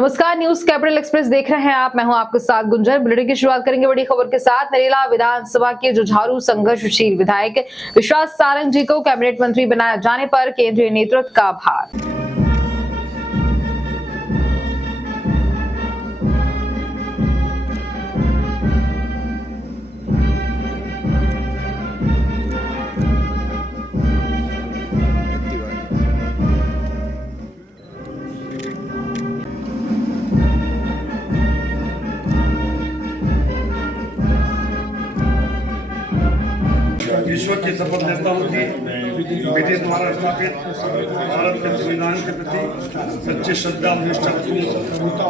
नमस्कार, news capital express देख रहे हैं आप। मैं हूं आपके साथ गुंजर। बुलेटिन की शुरुआत करेंगे बड़ी खबर के साथ। नरेला विधानसभा के जुझारू संघर्षशील विधायक विश्वास सारंग जी को कैबिनेट मंत्री बनाए जाने पर केंद्रीय नेतृत्व का आभार। ईश्वर की शपथ लेता हूँ कि विधि द्वारा स्थापित भारत के संविधान के प्रति सच्ची श्रद्धा और निष्ठा रखूंगा।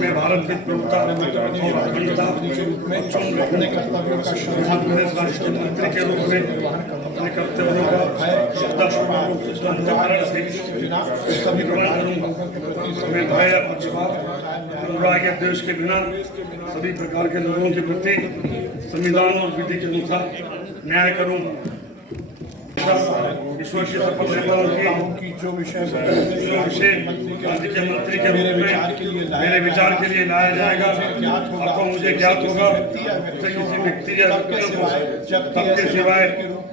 मैं भारत की प्रभुता और अखंडता प्रदेश राष्ट्र के मंत्री के रूप में अपने कर्तव्यों का श्रद्धापूर्वक निर्वहन करूंगा। मैं भय या पक्षपात अनुराग या द्वेष के बिना सभी प्रकार के लोगों के प्रति संविधान और विधि के अनुसार न्याय करूंगा। ईश्वर की शपथ लेता हूँ कि जो विषय राज्य के मंत्री के रूप में मेरे विचार के लिए लाया जाएगा आपको मुझे ज्ञात होगा। किसी व्यक्ति या सबके सिवाय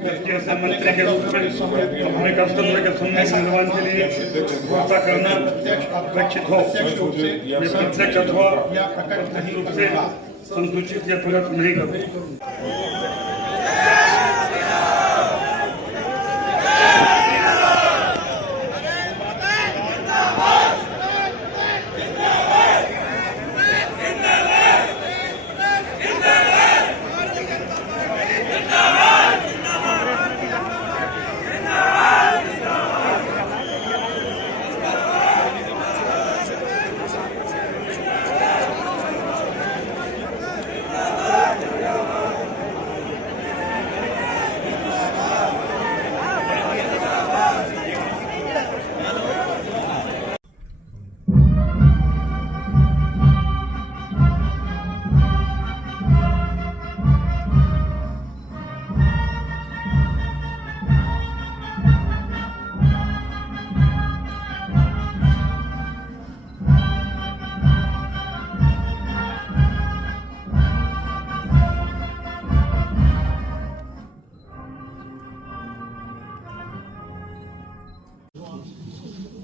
जबकि ऐसे मंत्री के रूप में अपने कर्तव्य के सम्यक निर्वहन के लिए व्यवस्था करना अपेक्षित हो। मैं प्रत्यक्ष अथवा अप्रत्यक्ष रूप से संकुचित या प्रकट नहीं करूँ।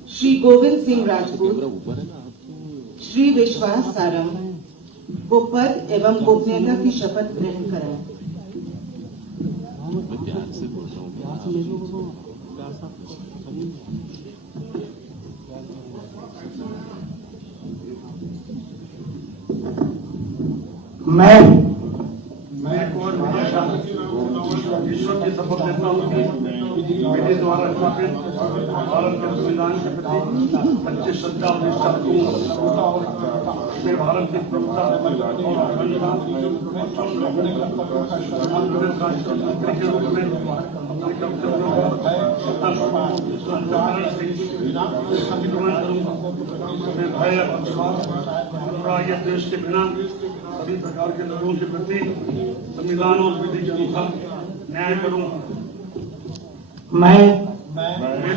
श्री गोविंद सिंह राजपूत, श्री विश्वास सारंग को पद एवं गोपनीयता की शपथ ग्रहण कराएं। मैं ईश्वर की शपथ लेता हूँ कि विधि द्वारा स्थापित भारत के संविधान के प्रति सच्ची श्रद्धा और निष्ठा रखूंगा। मैं भारत की प्रभुता और अखंडता प्रदेश राष्ट्र के मंत्री के रूप में अपने कर्तव्यों का निर्वहन करूंगा। मैं भय या पक्षपात अनुराग या द्वेष के बिना सभी प्रकार के लोगों के प्रति संविधान और विधि के अनुसार न्याय करूंगा। मैं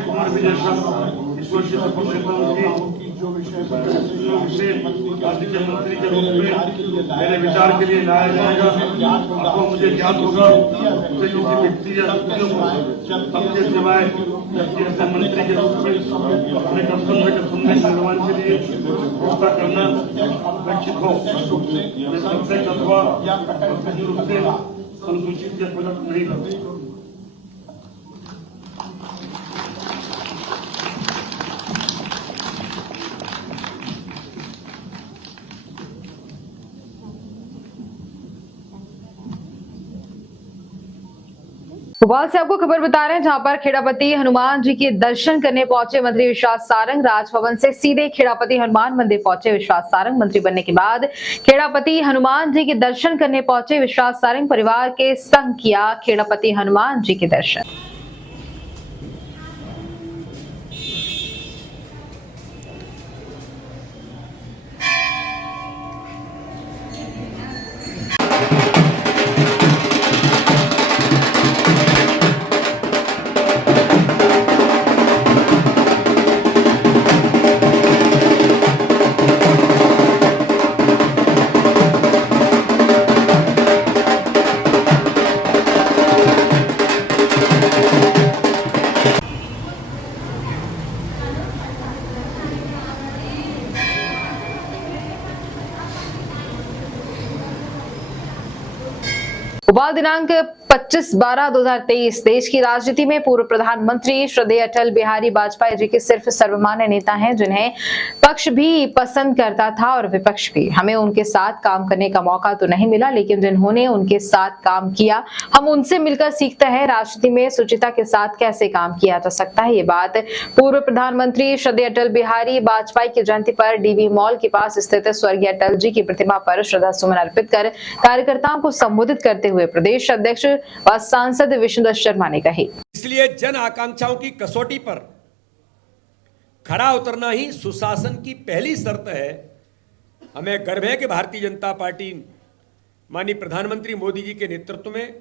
कुमार विजय शाह ईश्वर की शपथ लेता हूँ कि जो विषय राज्य के मंत्री के रूप में मेरे विचार के लिए लाया जाएगा आपको मुझे ज्ञात होगा। किसी व्यक्ति या सबके सिवाय जबकि ऐसे मंत्री के रूप में अपने कर्तव्य के सम्यक निर्वहन के लिए व्यवस्था करना अपेक्षित हो। मैं प्रत्यक्ष अथवा अप्रत्यक्ष रूप से संकुचित या प्रकट नहीं करूँ। भोपाल से आपको खबर बता रहे हैं, जहां पर खेड़ापति हनुमान जी के दर्शन करने पहुंचे मंत्री विश्वास सारंग। राजभवन से सीधे खेड़ापति हनुमान मंदिर पहुंचे विश्वास सारंग। मंत्री बनने के बाद खेड़ापति हनुमान जी के दर्शन करने पहुंचे विश्वास सारंग। परिवार के संग किया खेड़ापति हनुमान जी के दर्शन। भोपाल दिनांक 25/12/2023 देश की राजनीति में पूर्व प्रधानमंत्री श्रद्धेय अटल बिहारी वाजपेयी जी के सिर्फ सर्वमान्य नेता हैं, जिन्हें पक्ष भी पसंद करता था और विपक्ष भी। हमें उनके साथ काम करने का मौका तो नहीं मिला, लेकिन जिन्होंने उनके साथ काम किया हम उनसे मिलकर सीखते हैं राजनीति में सुचिता के साथ कैसे काम किया जा सकता है। ये बात पूर्व प्रधानमंत्री श्रद्धेय अटल बिहारी वाजपेयी की जयंती पर डीवी मॉल के पास स्थित स्वर्गीय अटल जी की प्रतिमा पर श्रद्धा सुमन अर्पित कर कार्यकर्ताओं को संबोधित करते हुए प्रदेश अध्यक्ष व सांसद विष्णुदत्त शर्मा ने कही। इसलिए जन आकांक्षाओं की कसौटी पर खरा उतरना ही सुशासन की पहली शर्त है। हमें गर्व है कि भारतीय जनता पार्टी माननीय प्रधानमंत्री मोदी जी के नेतृत्व में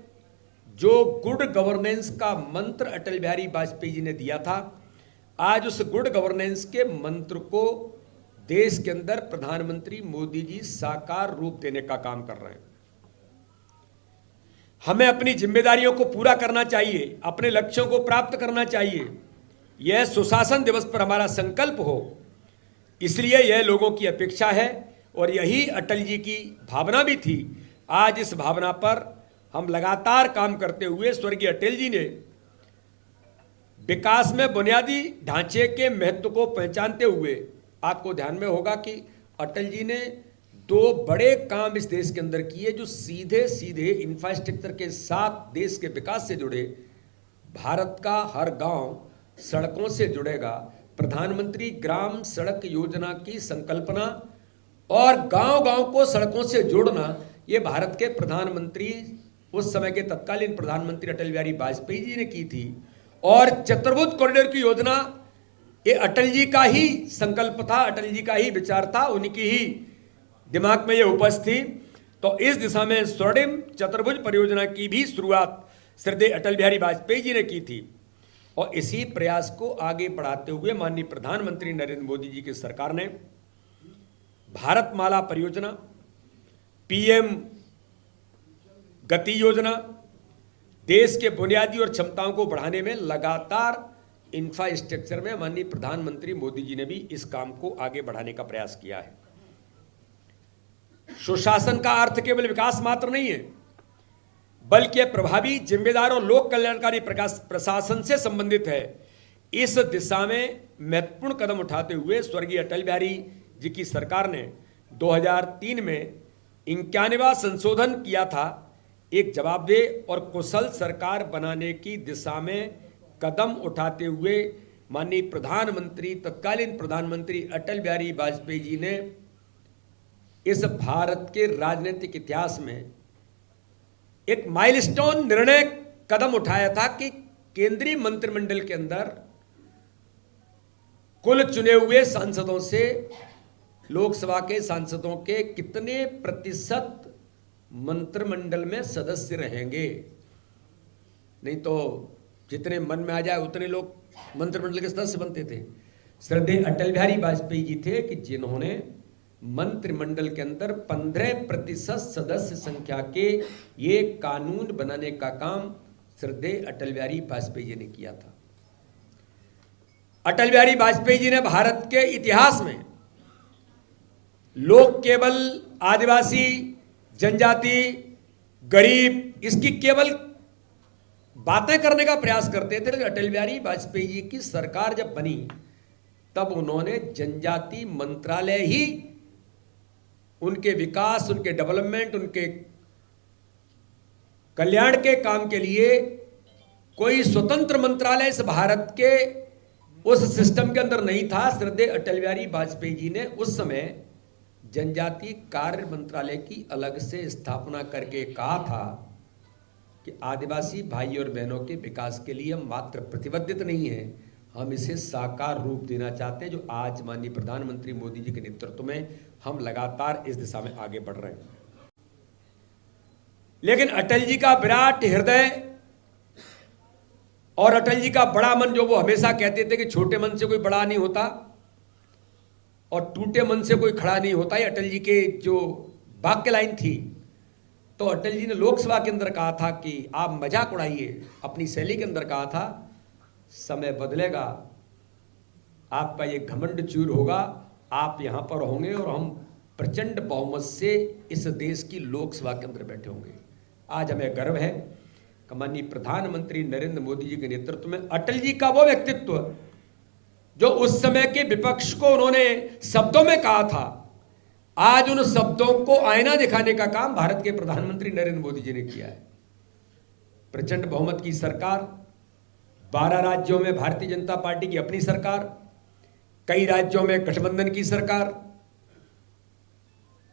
जो गुड गवर्नेंस का मंत्र अटल बिहारी वाजपेयी जी ने दिया था, आज उस गुड गवर्नेंस के मंत्र को देश के अंदर प्रधानमंत्री मोदी जी साकार रूप देने का काम कर रहे हैं। हमें अपनी जिम्मेदारियों को पूरा करना चाहिए, अपने लक्ष्यों को प्राप्त करना चाहिए। यह सुशासन दिवस पर हमारा संकल्प हो, इसलिए यह लोगों की अपेक्षा है और यही अटल जी की भावना भी थी। आज इस भावना पर हम लगातार काम करते हुए स्वर्गीय अटल जी ने विकास में बुनियादी ढांचे के महत्व को पहचानते हुए, आपको ध्यान में होगा कि अटल जी ने 2 बड़े काम इस देश के अंदर किए जो सीधे सीधे इंफ्रास्ट्रक्चर के साथ देश के विकास से जुड़े। भारत का हर गांव सड़कों से जुड़ेगा। प्रधानमंत्री ग्राम सड़क योजना की संकल्पना और गांव-गांव को सड़कों से जोड़ना, ये भारत के प्रधानमंत्री, उस समय के तत्कालीन प्रधानमंत्री अटल बिहारी वाजपेयी जी ने की थी। और चतुर्भुज कॉरिडोर की योजना, ये अटल जी का ही संकल्प था, अटल जी का ही विचार था, उनकी ही दिमाग में ये उपस्थित थी। तो इस दिशा में स्वर्णिम चतुर्भुज परियोजना की भी शुरुआत श्रद्धेय अटल बिहारी वाजपेयी जी ने की थी। और इसी प्रयास को आगे बढ़ाते हुए माननीय प्रधानमंत्री नरेंद्र मोदी जी की सरकार ने भारतमाला परियोजना, पीएम गति योजना, देश के बुनियादी और क्षमताओं को बढ़ाने में लगातार इंफ्रास्ट्रक्चर में माननीय प्रधानमंत्री मोदी जी ने भी इस काम को आगे बढ़ाने का प्रयास किया है। सुशासन का अर्थ केवल विकास मात्र नहीं है, बल्कि प्रभावी, जिम्मेदार और लोक कल्याणकारी प्रशासन से संबंधित है। इस दिशा में महत्वपूर्ण कदम उठाते हुए स्वर्गीय अटल बिहारी जी की सरकार ने 2003 में 91वां संशोधन किया था। एक जवाबदेह और कुशल सरकार बनाने की दिशा में कदम उठाते हुए माननीय प्रधानमंत्री, तत्कालीन प्रधानमंत्री अटल बिहारी वाजपेयी जी ने इस भारत के राजनीतिक इतिहास में एक माइलस्टोन निर्णय कदम उठाया था कि केंद्रीय मंत्रिमंडल के अंदर कुल चुने हुए सांसदों से लोकसभा के सांसदों के कितने प्रतिशत मंत्रिमंडल में सदस्य रहेंगे। नहीं तो जितने मन में आ जाए उतने लोग मंत्रिमंडल के सदस्य बनते थे। श्रद्धेय अटल बिहारी वाजपेयी जी थे कि जिन्होंने मंत्रिमंडल के अंदर 15% सदस्य संख्या के ये कानून बनाने का काम श्रद्धेय अटल बिहारी वाजपेयी जी ने किया था। अटल बिहारी वाजपेयी जी ने भारत के इतिहास में लोग केवल आदिवासी, जनजाति, गरीब, इसकी केवल बातें करने का प्रयास करते थे, लेकिन अटल बिहारी वाजपेयी जी की सरकार जब बनी तब उन्होंने जनजाति मंत्रालय ही उनके विकास, उनके डेवलपमेंट, उनके कल्याण के काम के लिए कोई स्वतंत्र मंत्रालय इस भारत के उस सिस्टम के अंदर नहीं था। श्रद्धेय अटल बिहारी वाजपेयी जी ने उस समय जनजाति कार्य मंत्रालय की अलग से स्थापना करके कहा था कि आदिवासी भाई और बहनों के विकास के लिए हम मात्र प्रतिबद्ध नहीं है, हम इसे साकार रूप देना चाहते हैं, जो आज माननीय प्रधानमंत्री मोदी जी के नेतृत्व में हम लगातार इस दिशा में आगे बढ़ रहे हैं। लेकिन अटल जी का विराट हृदय और अटल जी का बड़ा मन, जो वो हमेशा कहते थे कि छोटे मन से कोई बड़ा नहीं होता और टूटे मन से कोई खड़ा नहीं होता, ये अटल जी के जो वाक्य लाइन थी। तो अटल जी ने लोकसभा के अंदर कहा था कि आप मजाक उड़ाइए, अपनी शैली के अंदर कहा था समय बदलेगा, आपका ये घमंड चूर होगा, आप यहां पर होंगे और हम प्रचंड बहुमत से इस देश की लोकसभा के अंदर बैठे होंगे। आज हमें गर्व है कि माननीय प्रधानमंत्री नरेंद्र मोदी जी के नेतृत्व में अटल जी का वो व्यक्तित्व जो उस समय के विपक्ष को उन्होंने शब्दों में कहा था, आज उन शब्दों को आईना दिखाने का काम भारत के प्रधानमंत्री नरेंद्र मोदी जी ने किया है। प्रचंड बहुमत की सरकार, 12 राज्यों में भारतीय जनता पार्टी की अपनी सरकार, कई राज्यों में गठबंधन की सरकार,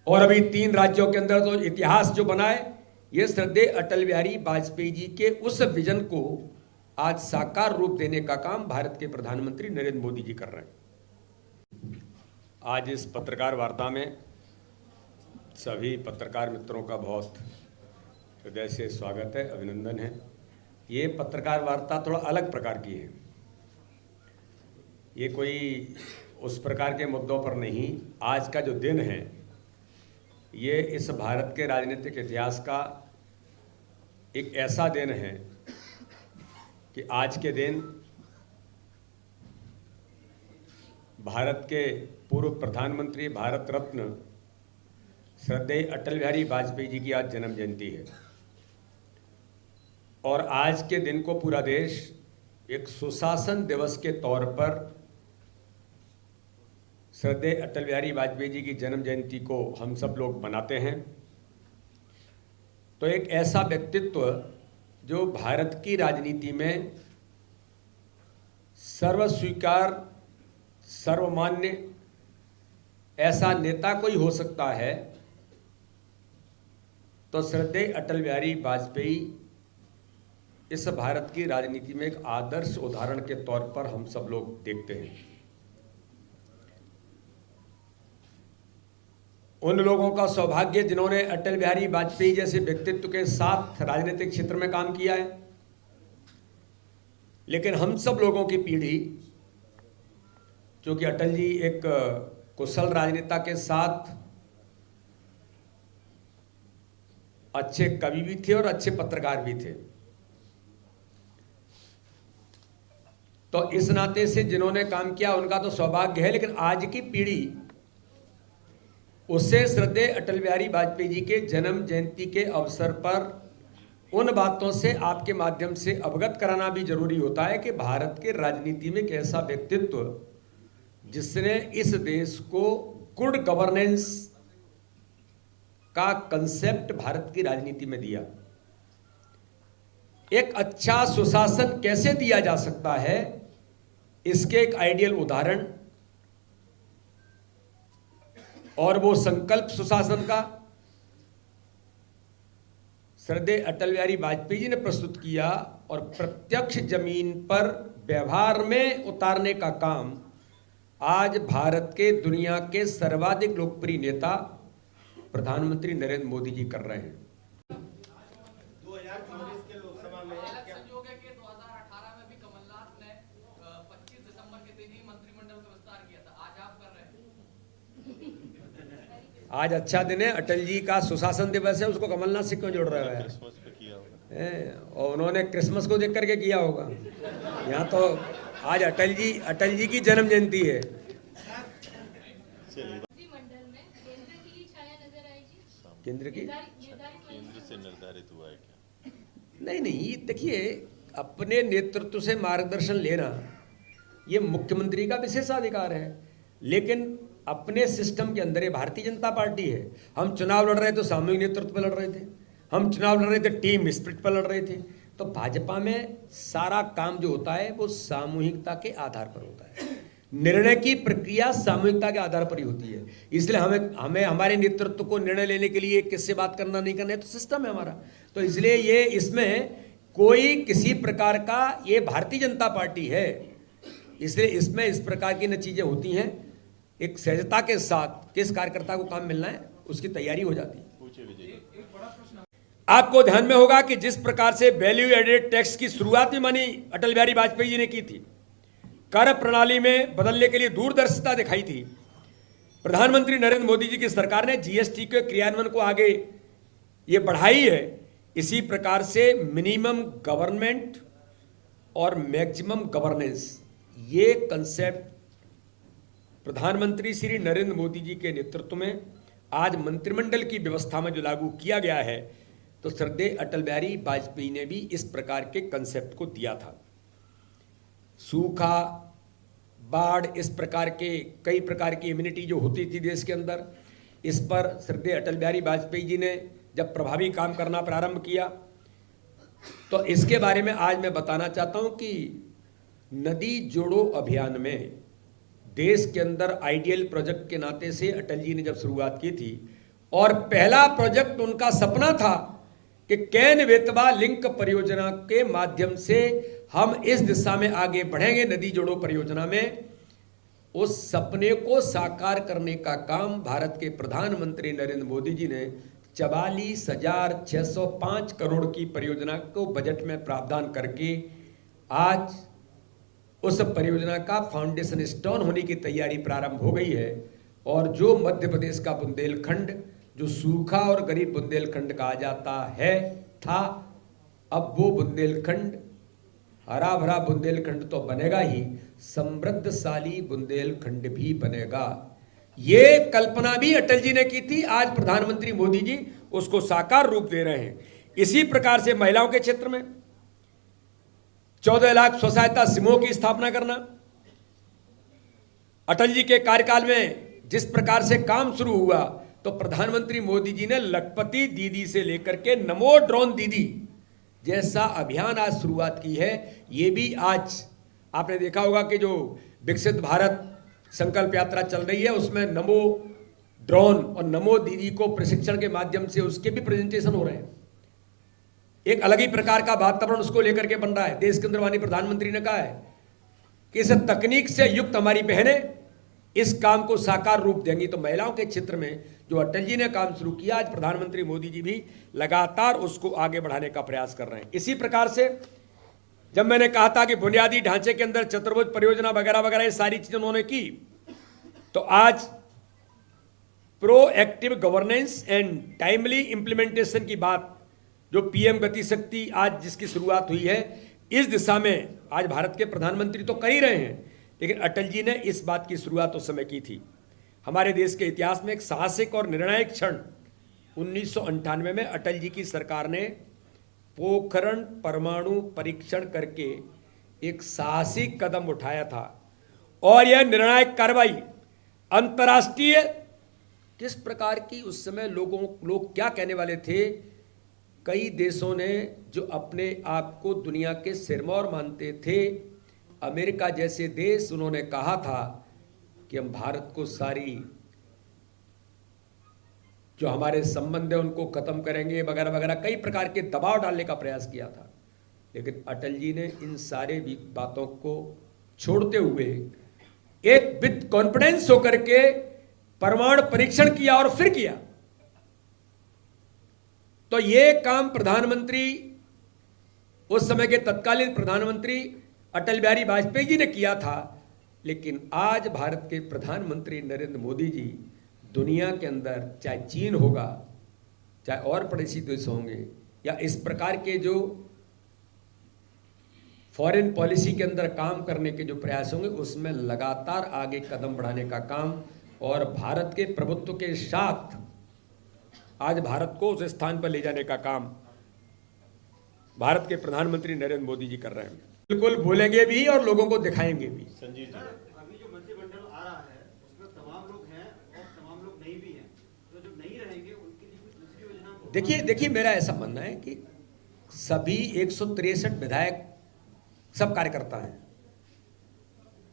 और अभी 3 राज्यों के अंदर तो इतिहास जो बना है, ये श्रद्धेय अटल बिहारी वाजपेयी जी के उस विजन को आज साकार रूप देने का काम भारत के प्रधानमंत्री नरेंद्र मोदी जी कर रहे हैं। आज इस पत्रकार वार्ता में सभी पत्रकार मित्रों का बहुत हृदय से स्वागत है, अभिनंदन है। ये पत्रकार वार्ता थोड़ा अलग प्रकार की है, ये कोई उस प्रकार के मुद्दों पर नहीं। आज का जो दिन है ये इस भारत के राजनीतिक इतिहास का एक ऐसा दिन है कि आज के दिन भारत के पूर्व प्रधानमंत्री, भारत रत्न श्रद्धेय अटल बिहारी वाजपेयी जी की आज जन्म जयंती है। और आज के दिन को पूरा देश एक सुशासन दिवस के तौर पर श्रद्धेय अटल बिहारी वाजपेयी जी की जन्म जयंती को हम सब लोग मनाते हैं। तो एक ऐसा व्यक्तित्व जो भारत की राजनीति में सर्वस्वीकार, सर्वमान्य ऐसा नेता कोई हो सकता है तो श्रद्धेय अटल बिहारी वाजपेयी इस भारत की राजनीति में एक आदर्श उदाहरण के तौर पर हम सब लोग देखते हैं। उन लोगों का सौभाग्य जिन्होंने अटल बिहारी वाजपेयी जैसे व्यक्तित्व के साथ राजनीतिक क्षेत्र में काम किया है, लेकिन हम सब लोगों की पीढ़ी, क्योंकि अटल जी एक कुशल राजनेता के साथ अच्छे कवि भी थे और अच्छे पत्रकार भी थे, तो इस नाते से जिन्होंने काम किया उनका तो सौभाग्य है। लेकिन आज की पीढ़ी उससे श्रद्धेय अटल बिहारी वाजपेयी जी के जन्म जयंती के अवसर पर उन बातों से आपके माध्यम से अवगत कराना भी जरूरी होता है कि भारत के राजनीति में एक ऐसा व्यक्तित्व जिसने इस देश को गुड गवर्नेंस का कंसेप्ट भारत की राजनीति में दिया। एक अच्छा सुशासन कैसे दिया जा सकता है, इसके एक आइडियल उदाहरण और वो संकल्प सुशासन का श्रद्धेय अटल बिहारी वाजपेयी जी ने प्रस्तुत किया और प्रत्यक्ष जमीन पर व्यवहार में उतारने का काम आज भारत के दुनिया के सर्वाधिक लोकप्रिय नेता प्रधानमंत्री नरेंद्र मोदी जी कर रहे हैं। 2024 के लोकसभा में संयोग है कि 2018 में भी कमलनाथ ने 25 दिसंबर के दिन ही मंत्रिमंडल का विस्तार किया था, आज आप कर रहे हैं। आज अच्छा दिन है, अटल जी का सुशासन दिवस है, उसको कमलनाथ से क्यों जोड़ रहे हैं? और उन्होंने क्रिसमस को देख करके किया होगा। यहाँ तो आज अटल जी की जन्म जयंती है। मंत्रिमंडल में केंद्र की छाया नजर आएगी? केंद्र की केंद्र से निर्धारित हुआ है क्या? नहीं, देखिए, अपने नेतृत्व से मार्गदर्शन लेना ये मुख्यमंत्री का विशेषाधिकार है, लेकिन अपने सिस्टम के अंदर ये भारतीय जनता पार्टी है। हम चुनाव लड़ रहे थे तो सामूहिक नेतृत्व पर लड़ रहे थे, हम चुनाव लड़ रहे थे टीम स्पिरिट पर लड़ रहे थे। तो भाजपा में सारा काम जो होता है वो सामूहिकता के आधार पर होता है, निर्णय की प्रक्रिया सामूहिकता के आधार पर ही होती है। इसलिए हमें हमारे नेतृत्व को निर्णय लेने के लिए किससे बात करना नहीं करना है, तो सिस्टम है हमारा। तो इसलिए ये इसमें कोई किसी प्रकार का, ये भारतीय जनता पार्टी है, इसलिए इसमें इस प्रकार की न चीजें होती हैं। एक सहजता के साथ किस कार्यकर्ता को काम मिलना है उसकी तैयारी हो जाती है। आपको ध्यान में होगा कि जिस प्रकार से वैल्यू एडेड टैक्स की शुरुआत भी मानी अटल बिहारी वाजपेयी जी ने की थी, कर प्रणाली में बदलने के लिए दूरदर्शिता दिखाई थी। प्रधानमंत्री नरेंद्र मोदी जी की सरकार ने जीएसटी के क्रियान्वयन को आगे ये बढ़ाई है। इसी प्रकार से मिनिमम गवर्नमेंट और मैक्सिमम गवर्नेंस, ये कंसेप्ट प्रधानमंत्री श्री नरेंद्र मोदी जी के नेतृत्व में आज मंत्रिमंडल की व्यवस्था में जो लागू किया गया है, तो तो श्रद्धेय अटल बिहारी वाजपेयी ने भी इस प्रकार के कंसेप्ट को दिया था। सूखा, बाढ़, इस प्रकार के कई प्रकार की इम्यूनिटी जो होती थी देश के अंदर, इस पर श्रद्धेय अटल बिहारी वाजपेयी जी ने जब प्रभावी काम करना प्रारंभ किया, तो इसके बारे में आज मैं बताना चाहता हूं कि नदी जोड़ो अभियान में देश के अंदर आइडियल प्रोजेक्ट के नाते से अटल जी ने जब शुरुआत की थी, और पहला प्रोजेक्ट उनका सपना था कि केन बेतवा लिंक परियोजना के माध्यम से हम इस दिशा में आगे बढ़ेंगे नदी जोड़ो परियोजना में। उस सपने को साकार करने का काम भारत के प्रधानमंत्री नरेंद्र मोदी जी ने 44,605 करोड़ की परियोजना को बजट में प्रावधान करके आज उस परियोजना का फाउंडेशन स्टोन होने की तैयारी प्रारंभ हो गई है। और जो मध्य प्रदेश का बुंदेलखंड, जो सूखा और गरीब बुंदेलखंड कहा जाता है था, अब वो बुंदेलखंड हरा भरा बुंदेलखंड तो बनेगा ही, समृद्धशाली बुंदेलखंड भी बनेगा। ये कल्पना भी अटल जी ने की थी, आज प्रधानमंत्री मोदी जी उसको साकार रूप दे रहे हैं। इसी प्रकार से महिलाओं के क्षेत्र में 14 लाख स्व सहायता समूहों की स्थापना करना, अटल जी के कार्यकाल में जिस प्रकार से काम शुरू हुआ, तो प्रधानमंत्री मोदी जी ने लखपति दीदी से लेकर के नमो ड्रोन दीदी जैसा अभियान आज शुरुआत की है। ये भी आज आपने देखा होगा कि जो विकसित भारत संकल्प यात्रा चल रही है, उसमें नमो ड्रोन और नमो दीदी को प्रशिक्षण के माध्यम से उसके भी प्रेजेंटेशन हो रहे हैं। एक अलग ही प्रकार का वातावरण उसको लेकर के बन रहा है। देश के अंदर माननीय प्रधानमंत्री ने कहा है कि इस तकनीक से युक्त हमारी बहनें इस काम को साकार रूप देंगी। तो महिलाओं के क्षेत्र में जो अटल जी ने काम शुरू किया, आज प्रधानमंत्री मोदी जी भी लगातार उसको आगे बढ़ाने का प्रयास कर रहे हैं। इसी प्रकार से जब मैंने कहा था कि बुनियादी ढांचे के अंदर चतुर्भुज परियोजना वगैरह वगैरह ये सारी चीजें उन्होंने की, तो आज proactive governance and timely implementation की बात, जो पीएम गति शक्ति आज जिसकी शुरुआत हुई है, इस दिशा में आज भारत के प्रधानमंत्री तो कर ही रहे हैं, लेकिन अटल जी ने इस बात की शुरुआत उस समय की थी। हमारे देश के इतिहास में एक साहसिक और निर्णायक क्षण 1998 में अटल जी की सरकार ने पोखरण परमाणु परीक्षण करके एक साहसिक कदम उठाया था। और यह निर्णायक कार्रवाई अंतर्राष्ट्रीय किस प्रकार की, उस समय लोग क्या कहने वाले थे, कई देशों ने जो अपने आप को दुनिया के सिरमौर मानते थे, अमेरिका जैसे देश, उन्होंने कहा था कि हम भारत को सारी जो हमारे संबंध है उनको खत्म करेंगे वगैरह वगैरह, कई प्रकार के दबाव डालने का प्रयास किया था। लेकिन अटल जी ने इन सारे बातों को छोड़ते हुए एक विद कॉन्फिडेंस होकर के परमाणु परीक्षण किया और फिर किया। तो ये काम प्रधानमंत्री, उस समय के तत्कालीन प्रधानमंत्री अटल बिहारी वाजपेयी जी ने किया था। लेकिन आज भारत के प्रधानमंत्री नरेंद्र मोदी जी दुनिया के अंदर, चाहे चीन होगा, चाहे और पड़ोसी देश होंगे, या इस प्रकार के जो फॉरेन पॉलिसी के अंदर काम करने के जो प्रयास होंगे, उसमें लगातार आगे कदम बढ़ाने का काम और भारत के प्रभुत्व के साथ आज भारत को उस स्थान पर ले जाने का काम भारत के प्रधानमंत्री नरेंद्र मोदी जी कर रहे हैं। बिल्कुल बोलेंगे भी और लोगों को दिखाएंगे भी। संजीव जी, अभी जो मंत्रिमंडल आ रहा है उसमें तमाम लोग हैं और तमाम लोग नहीं भी हैं, तो जो नहीं रहेंगे उनके लिए कुछ दूसरी योजना। देखिए मेरा ऐसा मानना है कि सभी 163 विधायक सब कार्यकर्ता हैं,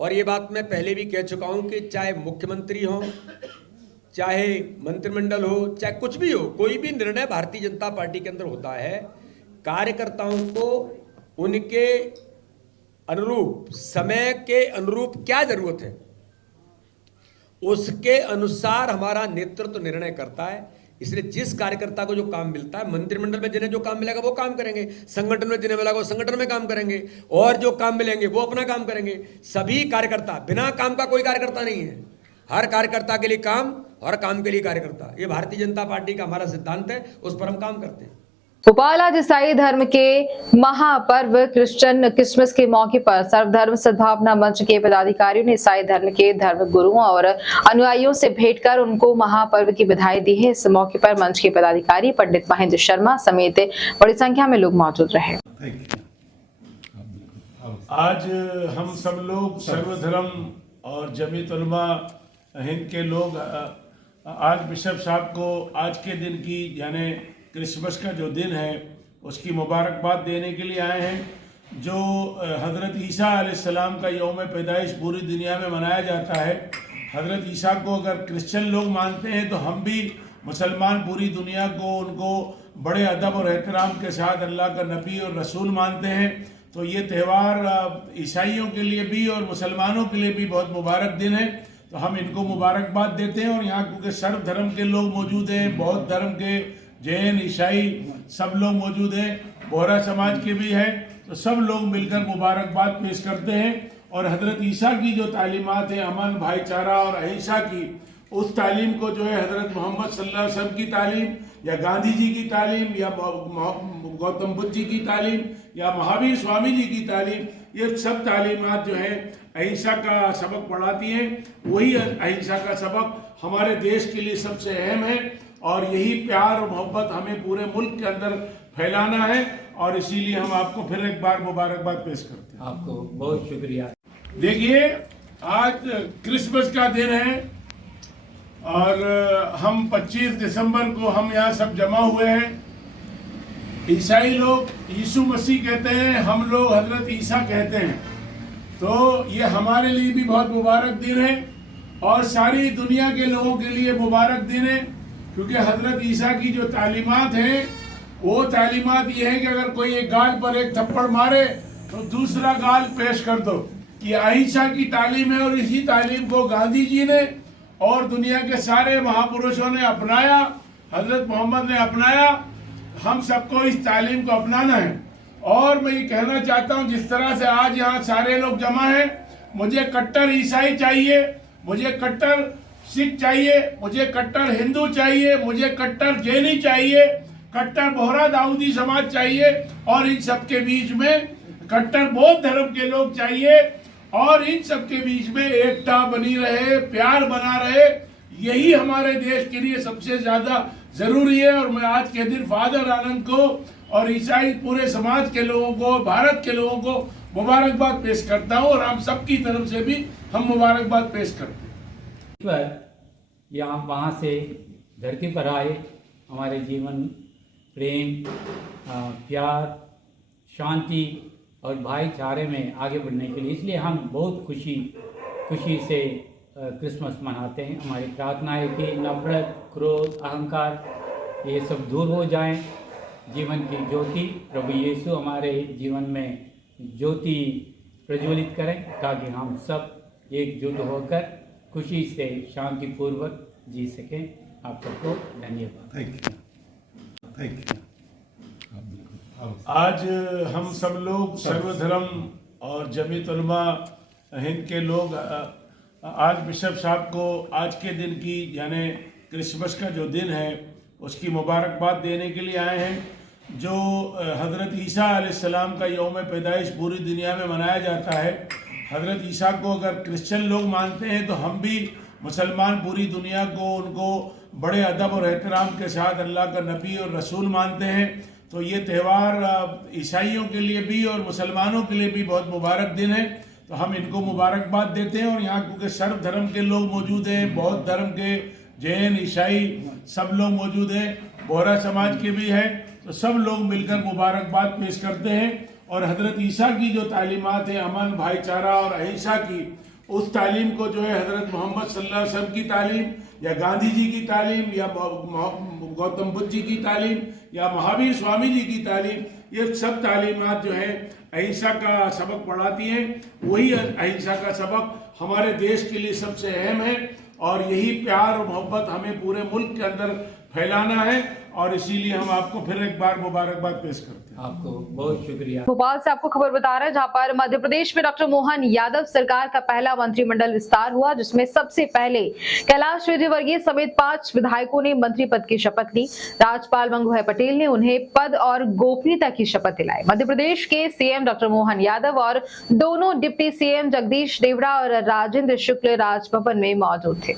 और ये बात मैं पहले भी कह चुका हूं कि चाहे मुख्यमंत्री हो, चाहे मंत्रिमंडल हो, चाहे कुछ भी हो, कोई भी निर्णय भारतीय जनता पार्टी के अंदर होता है, कार्यकर्ताओं को उनके अनुरूप, समय के अनुरूप क्या जरूरत है, उसके अनुसार हमारा नेतृत्व निर्णय करता है। इसलिए जिस कार्यकर्ता को जो काम मिलता है, मंत्रिमंडल में जिन्हें जो काम मिलेगा वो काम करेंगे, संगठन में जिन्हें मिलेगा वो संगठन में काम करेंगे, और जो काम मिलेंगे वो अपना काम करेंगे। सभी कार्यकर्ता, बिना काम का कोई कार्यकर्ता नहीं है। हर कार्यकर्ता के लिए काम, हर काम के लिए कार्यकर्ता। ये भारतीय जनता पार्टी का हमारा सिद्धांत है, उस पर हम काम करते हैं। भोपाल आज ईसाई धर्म के महापर्व क्रिश्चियन क्रिसमस के मौके पर सर्वधर्म सद्भावना मंच के पदाधिकारियों ने ईसाई धर्म के धर्म गुरुओं और अनुयायियों से भेंट कर उनको महापर्व की बधाई दी है। इस मौके पर मंच के पदाधिकारी पंडित महेंद्र शर्मा समेत बड़ी संख्या में लोग मौजूद रहे। आज हम सब लोग सर्वधर्म और जमीयत उलमा हिंद के लोग आज बिशप साहब को आज के दिन की यानी क्रिसमस का जो दिन है उसकी मुबारकबाद देने के लिए आए हैं। जो हज़रत ईसा अलैहिस्सलाम का यौम पैदाइश पूरी दुनिया में मनाया जाता है। हज़रत ईसा को अगर क्रिश्चियन लोग मानते हैं तो हम भी मुसलमान पूरी दुनिया को उनको बड़े अदब और एहतराम के साथ अल्लाह का नबी और रसूल मानते हैं। तो ये त्यौहार ईसाइयों के लिए भी और मुसलमानों के लिए भी बहुत मुबारक दिन है। तो हम इनको मुबारकबाद देते हैं। और यहाँ क्योंकि सर्व धर्म के लोग मौजूद हैं, बौद्ध धर्म के, जैन, ईसाई सब लोग मौजूद हैं, बोहरा समाज के भी हैं, तो सब लोग मिलकर मुबारकबाद पेश करते हैं। और हज़रत ईसा की जो तालीमात है अमन, भाईचारा और अहिंसा की, उस तालीम को जो है हज़रत मोहम्मद सल्लल्लाहु अलैहि वसल्लम की तालीम या गांधी जी की तालीम या गौतम बुद्ध जी की तालीम या महावीर स्वामी जी की तालीम, ये सब तालीमात जो है अहिंसा का सबक पढ़ाती हैं। वही अहिंसा का सबक हमारे देश के लिए सबसे अहम है और यही प्यार और मोहब्बत हमें पूरे मुल्क के अंदर फैलाना है। और इसीलिए हम आपको फिर एक बार मुबारकबाद पेश करते हैं। आपको बहुत शुक्रिया। देखिए, आज क्रिसमस का दिन है और हम 25 दिसंबर को हम यहाँ सब जमा हुए हैं। ईसाई लोग यीशु मसीह कहते हैं, हम लोग हजरत ईसा कहते हैं। तो ये हमारे लिए भी बहुत मुबारक दिन है और सारी दुनिया के लोगों के लिए मुबारक दिन है, क्योंकि हजरत ईसा की जो तालीमात हैं वो तालीमात ये है कि अगर कोई एक गाल पर एक थप्पड़ मारे तो दूसरा गाल पेश कर दो। ये अहिंसा की तालीम है और इसी तालीम को गांधी जी ने और दुनिया के सारे महापुरुषों ने अपनाया, हजरत मोहम्मद ने अपनाया। हम सबको इस तालीम को अपनाना है। और मैं ये कहना चाहता हूँ, जिस तरह से आज यहाँ सारे लोग जमा हैं, मुझे कट्टर ईसाई चाहिए, मुझे कट्टर सिख चाहिए, मुझे कट्टर हिंदू चाहिए, मुझे कट्टर जैनी चाहिए, कट्टर बोहरा दाऊदी समाज चाहिए और इन सब के बीच में कट्टर बौद्ध धर्म के लोग चाहिए। और इन सब के बीच में एकता बनी रहे, प्यार बना रहे, यही हमारे देश के लिए सबसे ज्यादा जरूरी है। और मैं आज के दिन फादर आनंद को और ईसाई पूरे समाज के लोगों को, भारत के लोगों को मुबारकबाद पेश करता हूँ और हम सबकी तरफ से भी हम मुबारकबाद पेश करते हैं। यहाँ वहाँ से धरती पर आए, हमारे जीवन प्रेम, प्यार, शांति और भाईचारे में आगे बढ़ने के लिए, इसलिए हम बहुत खुशी से क्रिसमस मनाते हैं। हमारी प्रार्थना है कि नफरत, क्रोध, अहंकार ये सब दूर हो जाएं। जीवन की ज्योति प्रभु यीशु हमारे जीवन में ज्योति प्रज्वलित करें, ताकि हम सब एकजुट होकर खुशी से शांतिपूर्वक जी सकें। आप सबको धन्यवाद। Thank you. आज हम सब लोग सर्वधर्म और जमीयत उलमा हिंद के लोग आज बिशप साहब को आज के दिन की यानी क्रिसमस का जो दिन है उसकी मुबारकबाद देने के लिए आए हैं। जो हज़रत ईसा अलैहिस्सलाम का यौम पैदाइश पूरी दुनिया में मनाया जाता है। हज़रत ईसा को अगर क्रिश्चियन लोग मानते हैं तो हम भी मुसलमान पूरी दुनिया को उनको बड़े अदब और एहतराम के साथ अल्लाह का नबी और रसूल मानते हैं। तो ये त्यौहार ईसाइयों के लिए भी और मुसलमानों के लिए भी बहुत मुबारक दिन है। तो हम इनको मुबारकबाद देते हैं। और यहाँ क्योंकि सर्व धर्म के लोग मौजूद हैं, बौद्ध धर्म के, जैन, ईसाई सब लोग मौजूद हैं, बोहरा समाज के भी हैं, तो सब लोग मिलकर मुबारकबाद पेश करते हैं। और हज़रत ईसा की जो तालीमात है अमन, भाईचारा और अहिंसा की, उस तालीम को जो है हज़रत मोहम्मद सल्लल्लाहु अलैहि वसल्लम की तालीम या गांधी जी की तालीम या गौतम बुद्ध जी की तालीम या महावीर स्वामी जी की तालीम, ये सब तालीमात जो है अहिंसा का सबक पढ़ाती हैं। वही अहिंसा का सबक हमारे देश के लिए सबसे अहम है और यही प्यार और मोहब्बत हमें पूरे मुल्क के अंदर फैलाना है और इसीलिए हम आपको फिर एक बार मुबारकबाद पेश करते हैं। आपको बहुत शुक्रिया। भोपाल से आपको खबर बता रहे हैं जहां पर मध्य प्रदेश में डॉक्टर मोहन यादव सरकार का पहला मंत्रिमंडल विस्तार हुआ, जिसमें सबसे पहले कैलाश विजयवर्गीय समेत 5 विधायकों ने मंत्री पद की शपथ ली। राज्यपाल मंगू पटेल ने उन्हें पद और गोपनीयता की शपथ दिलाई। मध्य प्रदेश के सीएम डॉक्टर मोहन यादव और दोनों डिप्टी सीएम जगदीश देवड़ा और राजेंद्र शुक्ल राजभवन में मौजूद थे।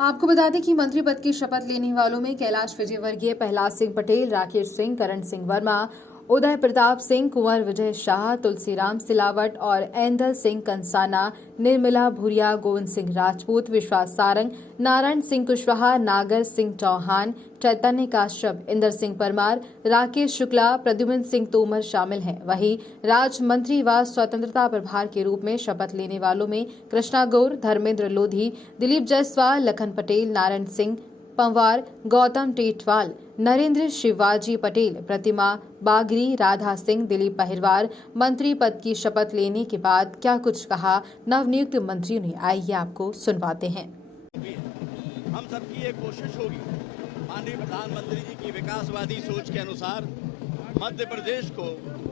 आपको बता दें कि मंत्री पद की शपथ लेने वालों में कैलाश विजयवर्गीय, प्रहलाद सिंह पटेल, राकेश सिंह, करण सिंह वर्मा, उदय प्रताप सिंह, कुंवर विजय शाह, तुलसीराम सिलावट और ऐंदल सिंह कंसाना, निर्मला भूरिया, गोविंद सिंह राजपूत, विश्वास सारंग, नारायण सिंह कुशवाहा, नागर सिंह चौहान, चैतन्य काश्यप, इंदर सिंह परमार, राकेश शुक्ला, प्रद्युम्न सिंह तोमर शामिल हैं। वहीं राज्य मंत्री व स्वतंत्रता प्रभार के रूप में शपथ लेने वालों में कृष्णा गौर, धर्मेंद्र लोधी, दिलीप जायसवाल, लखन पटेल, नारायण सिंह पंवार, गौतम टेटवाल, नरेंद्र शिवाजी पटेल, प्रतिमा बागरी, राधा सिंह, दिलीप पहिरवार मंत्री पद की शपथ लेने के बाद क्या कुछ कहा नवनियुक्त मंत्रियों ने, आइए आपको सुनवाते हैं। हम सबकी ये कोशिश होगी माननीय प्रधानमंत्री जी की विकासवादी सोच के अनुसार मध्य प्रदेश को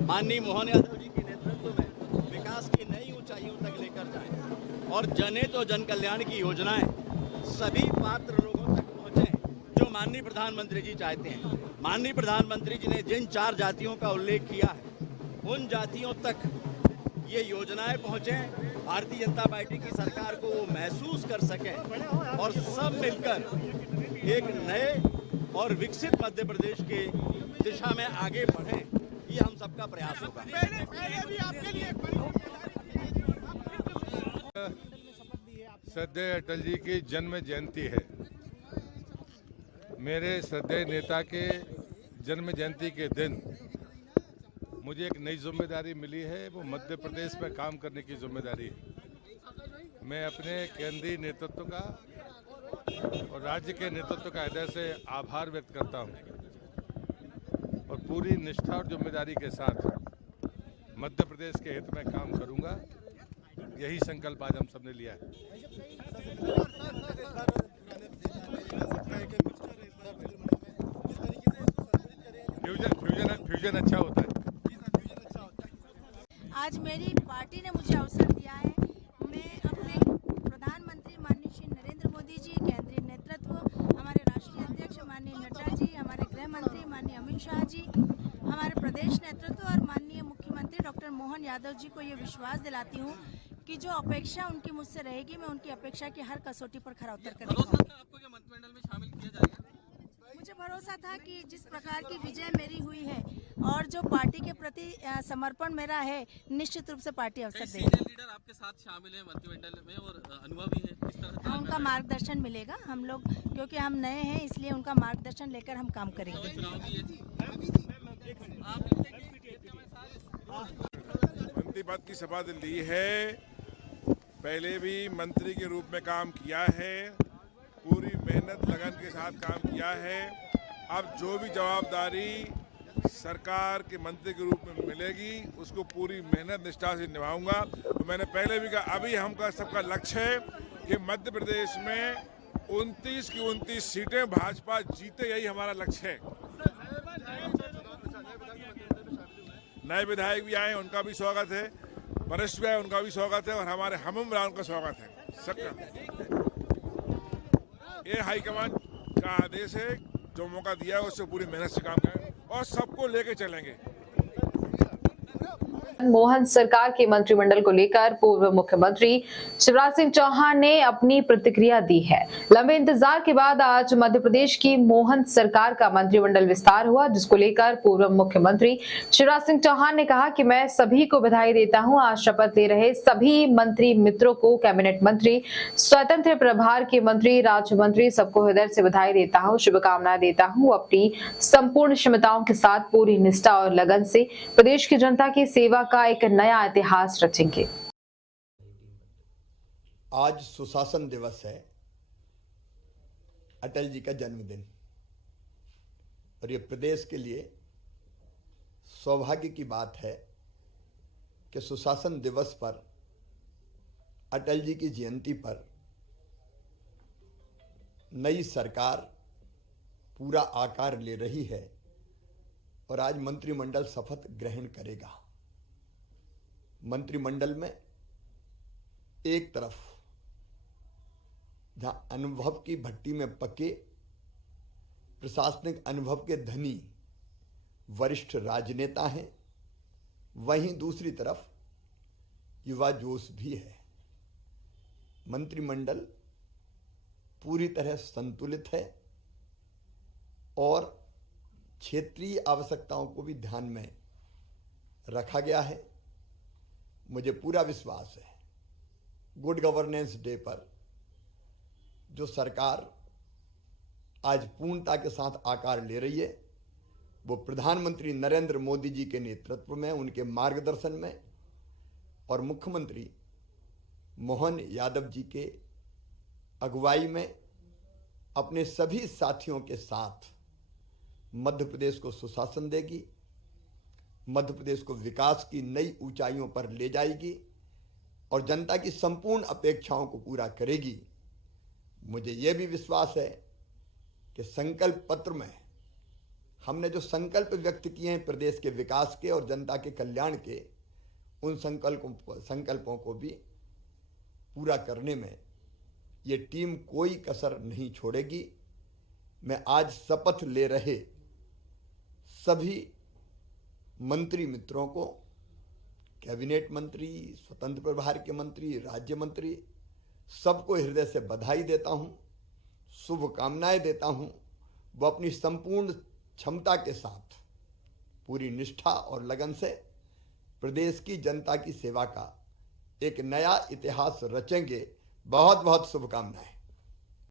माननीय मोहन यादव जी के नेतृत्व में विकास की नई ऊंचाइयों तक लेकर जाएं और जनहित और जन कल्याण की योजनाएं सभी पात्र लोगों तक पहुंचे जो माननीय प्रधानमंत्री जी चाहते हैं। माननीय प्रधानमंत्री जी ने जिन 4 जातियों का उल्लेख किया है उन जातियों तक ये योजनाएं पहुंचे, भारतीय जनता पार्टी की सरकार को वो महसूस कर सकें और सब मिलकर एक नए और विकसित मध्य प्रदेश के दिशा में आगे बढ़ें, ये हम सबका प्रयास होगा। श्रद्धेय अटल जी की जन्म जयंती है। मेरे श्रद्धेय नेता के जन्म जयंती के दिन मुझे एक नई जिम्मेदारी मिली है, वो मध्य प्रदेश में काम करने की जिम्मेदारी है। मैं अपने केंद्रीय नेतृत्व का और राज्य के नेतृत्व का हृदय से आभार व्यक्त करता हूं और पूरी निष्ठा और जिम्मेदारी के साथ मध्य प्रदेश के हित में काम करूंगा। यही संकल्प आज हम सबने लिया है। फ्यूजन अच्छा होता है। आज मेरी पार्टी ने मुझे अवसर दिया है, मैं अपने प्रधानमंत्री माननीय श्री नरेंद्र मोदी जी, केंद्रीय नेतृत्व, हमारे राष्ट्रीय अध्यक्ष माननीय नड्डा जी, हमारे गृह मंत्री माननीय अमित शाह जी, हमारे प्रदेश नेतृत्व और माननीय मुख्यमंत्री डॉक्टर मोहन यादव जी को ये विश्वास दिलाती हूँ कि जो अपेक्षा उनकी मुझसे रहेगी, मैं उनकी अपेक्षा की हर कसौटी पर खरा उतर कर आपको क्या मंत्रिमंडल में शामिल किया जाएगा? मुझे भरोसा था कि जिस प्रकार की विजय मेरी हुई है और जो पार्टी के प्रति समर्पण मेरा है, निश्चित रूप से पार्टी अवसर देगी। लीडर आपके साथ शामिल है मंत्रिमंडल में और अनुभवी है, किस तरह उनका मार्गदर्शन मिलेगा। हम लोग क्योंकि हम नए हैं, इसलिए उनका मार्गदर्शन लेकर हम काम करेंगे। मंत्री पद की शपथ ली है, पहले भी मंत्री के रूप में काम किया है, पूरी मेहनत लगन के साथ काम किया है। अब जो भी जवाबदारी सरकार के मंत्री के रूप में मिलेगी उसको पूरी मेहनत निष्ठा से निभाऊंगा। तो मैंने पहले भी कहा, अभी हमका सबका लक्ष्य है कि मध्य प्रदेश में 29 की 29 सीटें भाजपा जीते, यही हमारा लक्ष्य है। नए विधायक भी आए, उनका भी स्वागत है, वरिष्ठ भी आए, उनका भी स्वागत है और हमारे हम का स्वागत है सबका। ये हाईकमान का आदेश है, जो मौका दिया है उससे पूरी मेहनत से काम करें और सबको लेके चलेंगे। मोहन सरकार के मंत्रिमंडल को लेकर पूर्व मुख्यमंत्री शिवराज सिंह चौहान ने अपनी प्रतिक्रिया दी है। लंबे इंतजार के बाद आज मध्य प्रदेश की मोहन सरकार का मंत्रिमंडल विस्तार हुआ, जिसको लेकर पूर्व मुख्यमंत्री शिवराज सिंह चौहान ने कहा कि मैं सभी को बधाई देता हूं। आज शपथ ले रहे सभी मंत्री मित्रों को, कैबिनेट मंत्री, स्वतंत्र प्रभार के मंत्री, राज्य मंत्री, सबको हृदय से बधाई देता हूं, शुभकामनाएं देता हूं। अपनी संपूर्ण क्षमताओं के साथ पूरी निष्ठा और लगन से प्रदेश की जनता की सेवा का एक नया इतिहास रचेंगे। आज सुशासन दिवस है, अटल जी का जन्मदिन, और ये प्रदेश के लिए सौभाग्य की बात है कि सुशासन दिवस पर, अटल जी की जयंती पर नई सरकार पूरा आकार ले रही है और आज मंत्रिमंडल शपथ ग्रहण करेगा। मंत्रिमंडल में एक तरफ जहां अनुभव की भट्टी में पके प्रशासनिक अनुभव के धनी वरिष्ठ राजनेता हैं, वहीं दूसरी तरफ युवा जोश भी है। मंत्रिमंडल पूरी तरह संतुलित है और क्षेत्रीय आवश्यकताओं को भी ध्यान में रखा गया है। मुझे पूरा विश्वास है गुड गवर्नेंस डे पर जो सरकार आज पूर्णता के साथ आकार ले रही है, वो प्रधानमंत्री नरेंद्र मोदी जी के नेतृत्व में, उनके मार्गदर्शन में और मुख्यमंत्री मोहन यादव जी के अगुवाई में अपने सभी साथियों के साथ मध्य प्रदेश को सुशासन देगी, मध्य प्रदेश को विकास की नई ऊंचाइयों पर ले जाएगी और जनता की संपूर्ण अपेक्षाओं को पूरा करेगी। मुझे यह भी विश्वास है कि संकल्प पत्र में हमने जो संकल्प व्यक्त किए हैं प्रदेश के विकास के और जनता के कल्याण के, उन संकल्पों को भी पूरा करने में ये टीम कोई कसर नहीं छोड़ेगी। मैं आज शपथ ले रहे सभी मंत्री मित्रों को, कैबिनेट मंत्री, स्वतंत्र प्रभार के मंत्री, राज्य मंत्री, सबको हृदय से बधाई देता हूं, शुभकामनाएं देता हूं। वो अपनी संपूर्ण क्षमता के साथ पूरी निष्ठा और लगन से प्रदेश की जनता की सेवा का एक नया इतिहास रचेंगे। बहुत बहुत शुभकामनाएं।